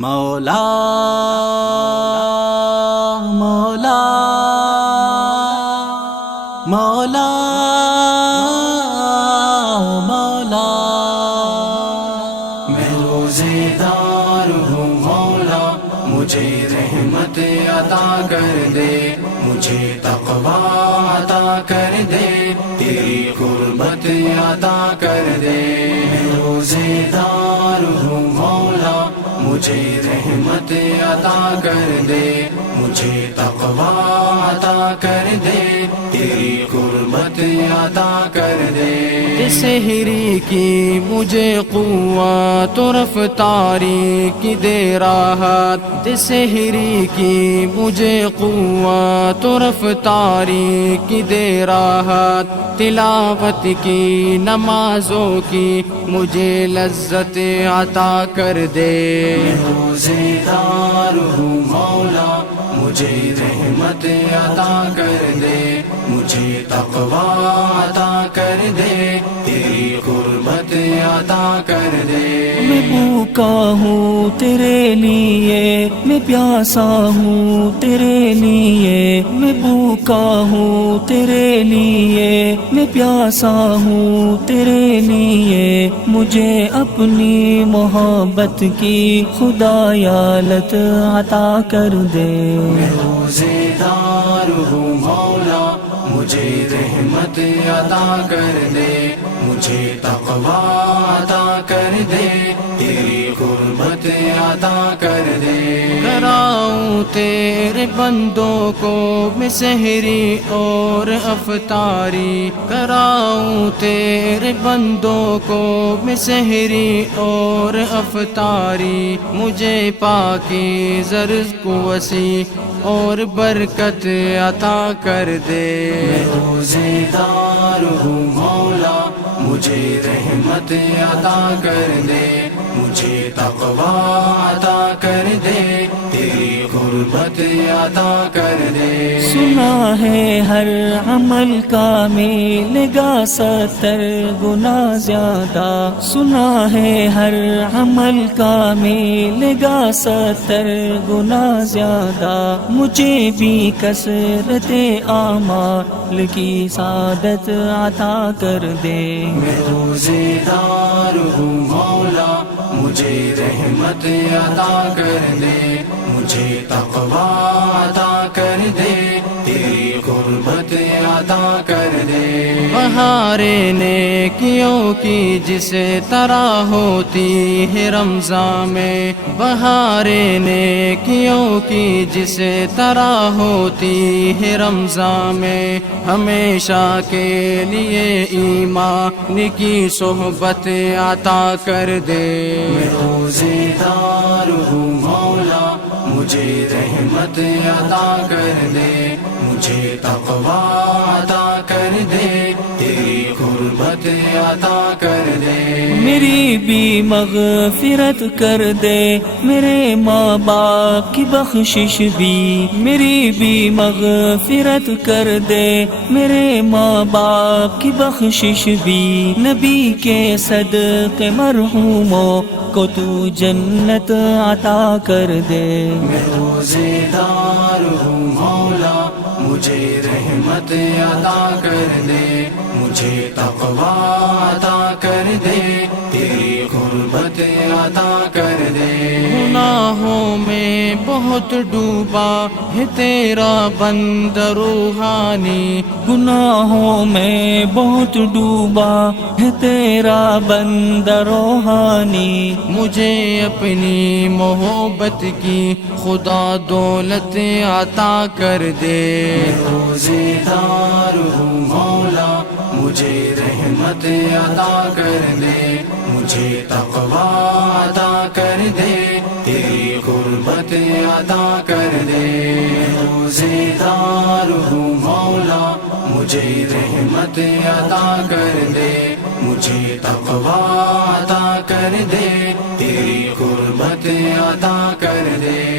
مولا مولا مولا مولا میں روزے دار ہوں مولا، مجھے رحمت عطا کر دے، مجھے تقویٰ عطا کر دے، تیری قربت عطا کر دے۔ میں روزے دار ہوں مولا، مجھے رحمت عطا کر دے، مجھے تقویٰ عطا کر دے، تیری قربت عطا کر دے۔ سحری کی مجھے قوت و رفتاری کی دے راحت، سحری کی مجھے قوت و رفتاری کی دے راحت، تلاوت کی نمازوں کی مجھے لذت عطا کر دے۔ میں روزے دار ہوں مولا، مجھے رحمت عطا کر دے، مجھے تقویٰ عطا کر دے، تیری قربت عطا کر دے۔ میں بھوکا ہوں تیرے لیے، میں پیاسا ہوں تیرے لیے، میں بھوکا ہوں تیرے لیے، میں پیاسا ہوں تیرے لیے، مجھے اپنی محبت کی خدایالت عطا کر دے۔ میں روزے دار ہوں مولا، مجھے رحمت عطا کر دے، مجھے تقویٰ عطا کر دے، تیری قربت عطا کر دے۔ کراؤں تیرے بندوں کو میں سحری اور افطاری، کراؤں تیرے بندوں کو میں سحری اور افطاری، مجھے پاکی زرز کو وسیع اور برکت عطا کر دے۔ میں روزے دار ہوں مولا، مجھے رحمت عطا کر دے، مجھے تقویٰ عطا کر دے، تیری قربت عطا کر دے۔ سنا ہے ہر عمل کا ملے گا 70 گنا زیادہ، سنا ہے ہر عمل کا ملے گا 70 گنا زیادہ، مجھے بھی کثرت اعمال کی سعادت عطا کر دے۔ میں روزے دار ہوں مولا، مجھے رحمت عطا کر دے، مجھے تقویٰ عطا کر دے، تیری قربت عطا کر دے۔ بہار نیکیوں کی جس طرح ہوتی ہے رمضان میں، بہار نیکیوں کی جس طرح ہوتی ہے رمضان میں، ہمیشہ کے لیے ایمان کی صحبت عطا کر دے۔ میں روزے دار ہوں مولا، مجھے رحمت عطا کر دے، مجھے تقویٰ عطا کر دے، تیری قربت عطا کر دے۔ میری بھی مغفرت کر دے، میرے ماں باپ کی بخشش بھی، میری بھی مغفرت کر دے، میرے ماں باپ کی بخشش بھی، نبی کے صدقے مرحوموں کو تو جنت عطا کر دے۔ میں روزے دار ہوں مولا، مجھے رحمت عطا کر دے، مجھے تقویٰ عطا کر دے، تیری قربت عطا کر دے۔ گناہوں میں بہت ڈوبا ہے تیرا بندہ روحانی، گناہوں میں بہت ڈوبا ہے تیرا بندہ روحانی، مجھے اپنی محبت کی خدا دولت عطا کر دے۔ روزے دار ہوں مولا، مجھے رحمت عطا کر دے، مجھے تقویٰ عطا کر دے، تیری قربت عطا کر دے۔ روزے دار ہوں مولا، مجھے رحمت عطا کر دے، مجھے تقویٰ عطا کر دے، تیری قربت عطا کر دے۔